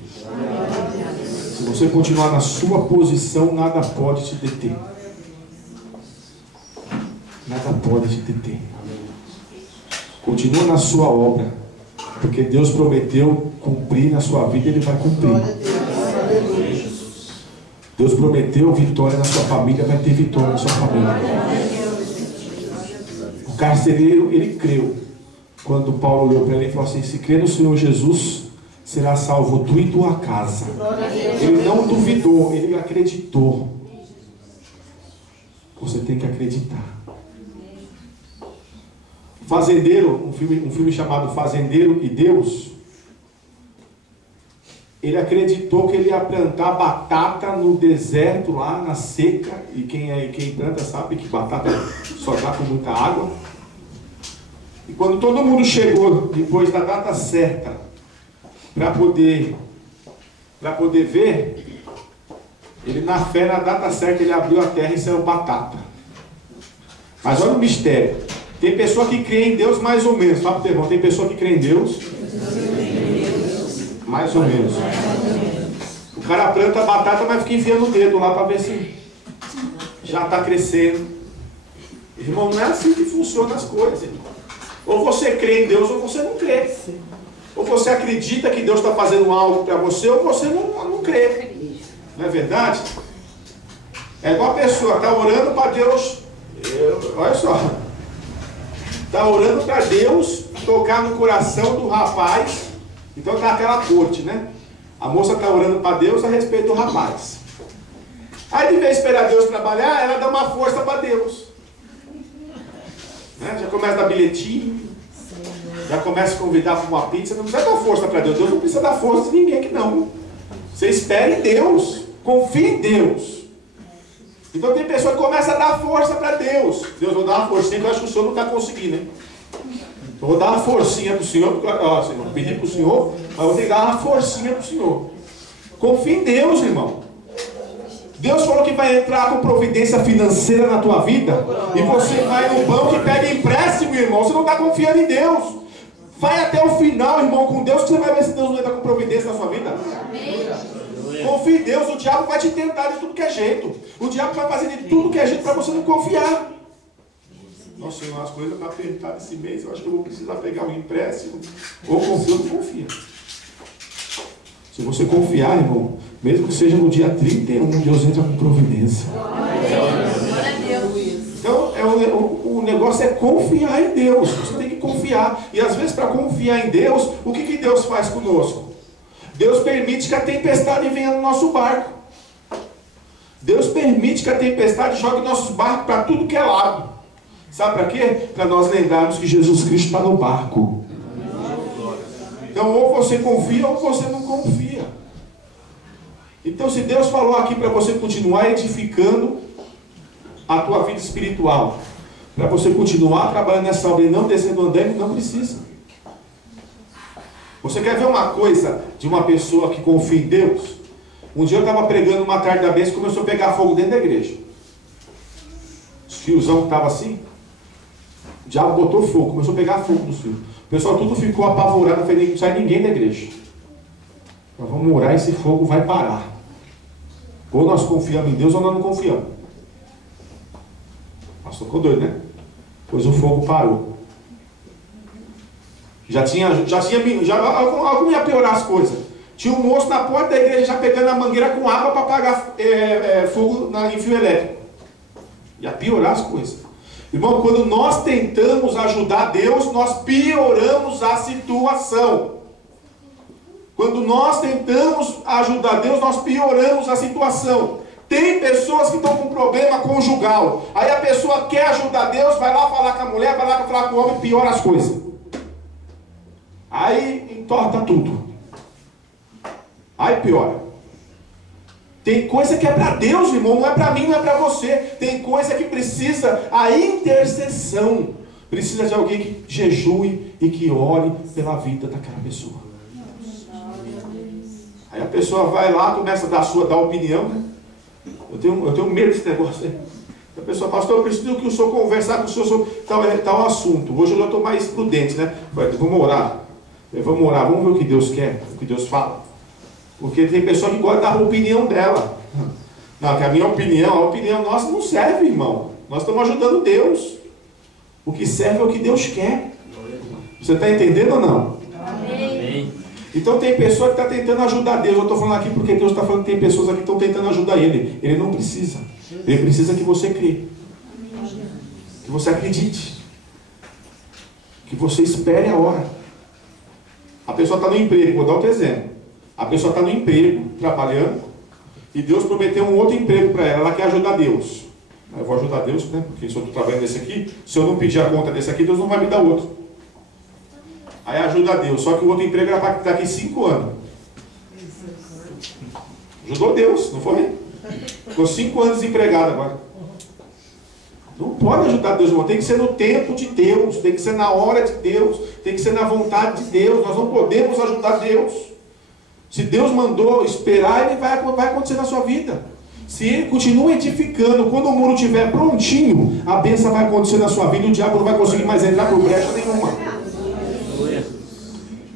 Se você continuar na sua posição, nada pode te deter. Nada pode te deter. Continua na sua obra, porque Deus prometeu cumprir na sua vida, Ele vai cumprir. Deus prometeu vitória na sua família, vai ter vitória na sua família. O carcereiro, ele creu. Quando Paulo olhou para ele e falou assim: se crê no Senhor Jesus, será salvo tu e tua casa. Ele não duvidou, ele acreditou. Você tem que acreditar. Fazendeiro, um filme chamado Fazendeiro e Deus, ele acreditou que ele ia plantar batata no deserto, lá na seca, e quem planta sabe que batata só dá com muita água. E quando todo mundo chegou, depois da data certa, para poder ver, ele na fé, na data certa, ele abriu a terra e saiu batata. Mas olha o mistério. Tem pessoa que crê em Deus mais ou menos. Fala pro teu irmão, tem pessoa que crê em Deus mais ou menos. O cara planta batata, mas fica enfiando o dedo lá para ver se já está crescendo. Irmão, não é assim que funcionam as coisas, irmão. Ou você crê em Deus ou você não crê. Ou você acredita que Deus está fazendo algo para você, ou você não crê. Não é verdade? É igual a pessoa está orando para Deus. Olha só. Está orando para Deus tocar no coração do rapaz. Então está aquela corte, né? A moça está orando para Deus a respeito do rapaz. Aí, de vez de esperar Deus trabalhar, ela dá uma força para Deus. Né? Já começa a dar bilhetinho. Já começa a convidar para uma pizza. Não precisa dar força para Deus. Deus não precisa dar força de ninguém aqui não. Você espera em Deus. Confie em Deus. Então tem pessoa que começa a dar força para Deus. Deus vai dar uma forcinha que eu acho que o senhor não está conseguindo, hein? Então vou dar uma forcinha para o senhor. Ó, Senhor, pedi para o senhor, mas vou ter que dar uma forcinha para o senhor. Confie em Deus, irmão. Deus falou que vai entrar com providência financeira na tua vida. E você vai no banco e pega empréstimo, irmão. Você não está confiando em Deus. Vai até o final, irmão, com Deus, que você vai ver se Deus não entra com providência na sua vida. Confie em Deus. O diabo vai te tentar de tudo que é jeito. O diabo vai fazer de tudo que é jeito para você não confiar. Nossa, Senhor, as coisas estão apertadas esse mês. Eu acho que eu vou precisar pegar um empréstimo. Ou confia ou não confia. Se você confiar, irmão, mesmo que seja no dia 31, Deus entra com providência. negócio é confiar em Deus. Você tem que confiar. E às vezes, para confiar em Deus, o que Deus faz conosco? Deus permite que a tempestade venha no nosso barco. Deus permite que a tempestade jogue nossos barcos para tudo que é lado. Sabe para quê? Para nós lembrarmos que Jesus Cristo está no barco. Então, ou você confia ou você não confia. Então, se Deus falou aqui para você continuar edificando a tua vida espiritual, para você continuar trabalhando nessa obra e não descendo andando, não precisa. Você quer ver uma coisa de uma pessoa que confia em Deus? Um dia eu estava pregando uma tarde da bênção e começou a pegar fogo dentro da igreja. Os fiozão que estavam assim, o diabo botou fogo, começou a pegar fogo nos fios. O pessoal tudo ficou apavorado, não sai ninguém da igreja. Nós vamos orar e esse fogo vai parar. Ou nós confiamos em Deus ou nós não confiamos. Pastor ficou doido, né? Pois o fogo parou. Algum ia piorar as coisas. Tinha um moço na porta da igreja já pegando a mangueira com água para apagar fogo em fio elétrico. Ia piorar as coisas. Irmão, quando nós tentamos ajudar Deus, nós pioramos a situação. Quando nós tentamos ajudar Deus, nós pioramos a situação. Tem pessoas que estão com problema conjugal. Aí a pessoa quer ajudar Deus, vai lá falar com a mulher, vai lá falar com o homem, piora as coisas. Aí entorta tudo. Aí piora. Tem coisa que é para Deus, irmão, não é para mim, não é para você. Tem coisa que precisa a intercessão. Precisa de alguém que jejue e que ore pela vida daquela pessoa. Aí a pessoa vai lá, começa a dar opinião, né? Eu tenho medo desse negócio aí. A pessoa, pastor, eu preciso que o senhor conversar com o senhor sobre tal assunto. Hoje eu estou mais prudente, né? Vamos orar. Vamos ver o que Deus quer, o que Deus fala. Porque tem pessoa que gosta da opinião dela. Não, que a opinião nossa não serve, irmão. Nós estamos ajudando Deus. O que serve é o que Deus quer. Você está entendendo ou não? Amém. Então tem pessoa que está tentando ajudar Deus. Eu estou falando aqui porque Deus está falando que tem pessoas aqui que estão tentando ajudar Ele. Ele não precisa. Ele precisa que você crê. Que você acredite. Que você espere a hora. A pessoa está no emprego. Vou dar outro exemplo. A pessoa está no emprego, trabalhando, e Deus prometeu um outro emprego para ela. Ela quer ajudar Deus. Eu vou ajudar Deus, né? Porque se eu estou trabalhando nesse aqui, se eu não pedir a conta desse aqui, Deus não vai me dar outro. Aí ajuda Deus. Só que o outro emprego era para daqui 5 anos. Ajudou Deus, não foi? Ficou 5 anos desempregado agora. Não pode ajudar Deus, irmão. Tem que ser no tempo de Deus. Tem que ser na hora de Deus. Tem que ser na vontade de Deus. Nós não podemos ajudar Deus. Se Deus mandou esperar, Ele vai acontecer na sua vida. Se Ele continua edificando, quando o muro estiver prontinho, a bênção vai acontecer na sua vida e o diabo não vai conseguir mais entrar por brecha nenhuma.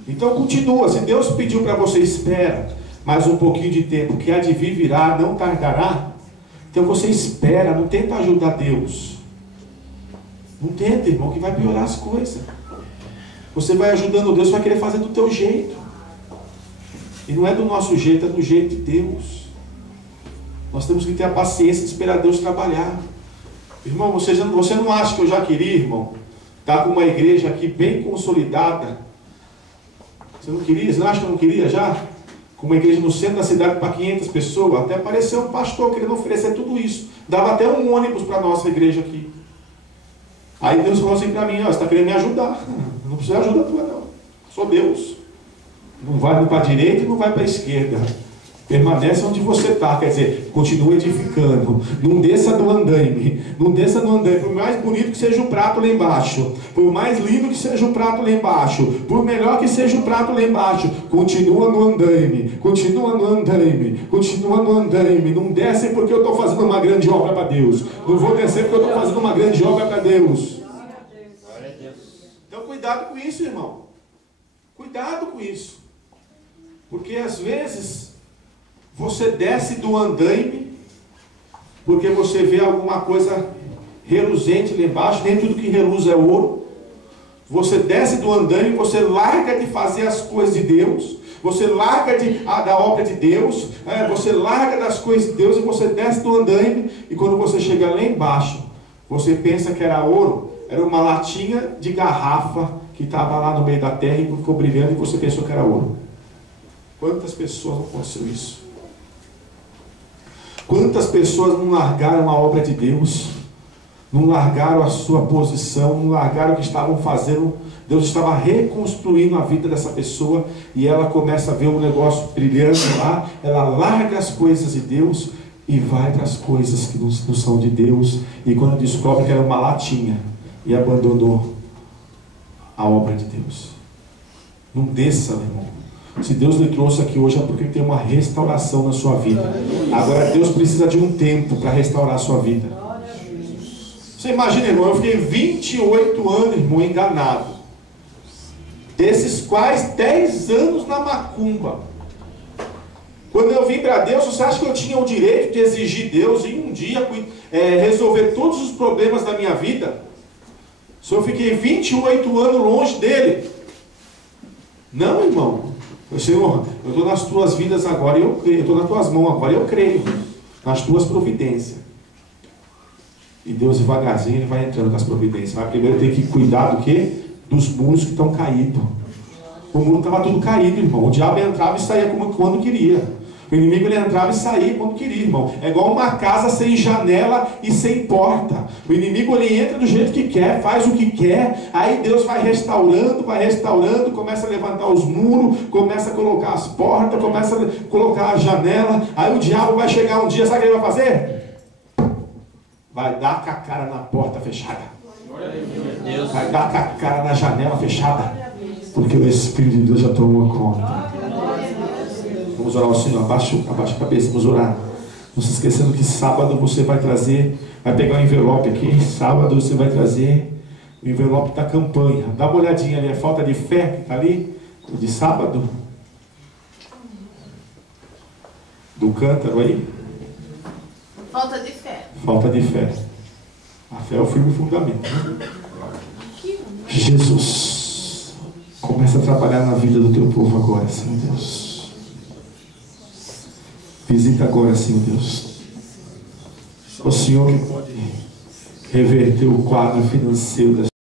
Então continua. Se Deus pediu para você, espera mais um pouquinho de tempo, que há de vir virá, não tardará. Então você espera, não tenta ajudar Deus. Não tenta, irmão, que vai piorar as coisas. Você vai ajudando Deus, vai querer fazer do teu jeito. E não é do nosso jeito, é do jeito de Deus. Nós temos que ter a paciência de esperar Deus trabalhar. Irmão, você não acha que eu já queria, irmão, estar com uma igreja aqui bem consolidada? Você não queria? Você não acha que eu não queria já? Com uma igreja no centro da cidade para 500 pessoas? Até apareceu um pastor querendo oferecer tudo isso. Dava até um ônibus para a nossa igreja aqui. Aí Deus falou assim para mim, ó, você está querendo me ajudar. Não precisa de ajuda tua, não. Sou Deus. Não vai para a direita e não vai para a esquerda. Permanece onde você está. Quer dizer, continua edificando. Não desça do andaime. Não desça do andaime. Por mais bonito que seja o prato lá embaixo, por mais lindo que seja o prato lá embaixo, por melhor que seja o prato lá embaixo, continua no andaime. Continua no andaime. Continua no andaime. Não desce porque eu estou fazendo uma grande obra para Deus. Não vou descer porque eu estou fazendo uma grande obra para Deus. Então cuidado com isso, irmão. Cuidado com isso. Porque às vezes você desce do andaime porque você vê alguma coisa reluzente lá embaixo. Nem tudo que reluz é ouro. Você desce do andaime, você larga de fazer as coisas de Deus, você larga da obra de Deus, você larga das coisas de Deus e você desce do andaime. E quando você chega lá embaixo, você pensa que era ouro, Era uma latinha de garrafa que estava lá no meio da terra e ficou brilhando e você pensou que era ouro. Quantas pessoas não aconteceu isso? Quantas pessoas não largaram a obra de Deus, não largaram a sua posição, não largaram o que estavam fazendo. Deus estava reconstruindo a vida dessa pessoa e ela começa a ver o negócio brilhando lá, ela larga as coisas de Deus e vai para as coisas que não são de Deus, e quando descobre que era uma latinha, e abandonou a obra de Deus. Não desça, meu irmão. Se Deus lhe trouxe aqui hoje é porque tem uma restauração na sua vida. Agora Deus precisa de um tempo para restaurar a sua vida. Você imagina, irmão, eu fiquei 28 anos, irmão, enganado. Desses quais 10 anos na macumba. Quando eu vim para Deus, você acha que eu tinha o direito de exigir Deus em um dia resolver todos os problemas da minha vida? Se eu fiquei 28 anos longe dele? Não, irmão. Senhor, eu estou nas tuas vidas agora e eu creio. Eu estou nas tuas mãos agora e eu creio. Nas tuas providências. E Deus devagarzinho ele vai entrando nas providências. Mas primeiro tem que cuidar do quê? Dos muros que estão caídos. O muro estava tudo caído, irmão. O diabo entrava e saía quando queria. O inimigo ele entrava e saía quando queria, irmão. É igual uma casa sem janela e sem porta. O inimigo ele entra do jeito que quer, faz o que quer. Aí Deus vai restaurando, começa a levantar os muros, começa a colocar as portas, começa a colocar a janela. Aí o diabo vai chegar um dia, sabe o que ele vai fazer? Vai dar com a cara na porta fechada. Vai dar com a cara na janela fechada. Porque o Espírito de Deus já tomou conta. Vamos orar ao Senhor, abaixa a cabeça, vamos orar. Não se esquecendo que sábado você vai trazer, vai pegar um envelope aqui, sábado você vai trazer o envelope da campanha. Dá uma olhadinha ali, a falta de fé que está ali, de sábado. Do cântaro aí. Falta de fé. Falta de fé. A fé é o firme fundamento. Jesus, começa a trabalhar na vida do teu povo agora, Senhor Deus. Visita agora, Senhor Deus. O Senhor que pode reverter o quadro financeiro da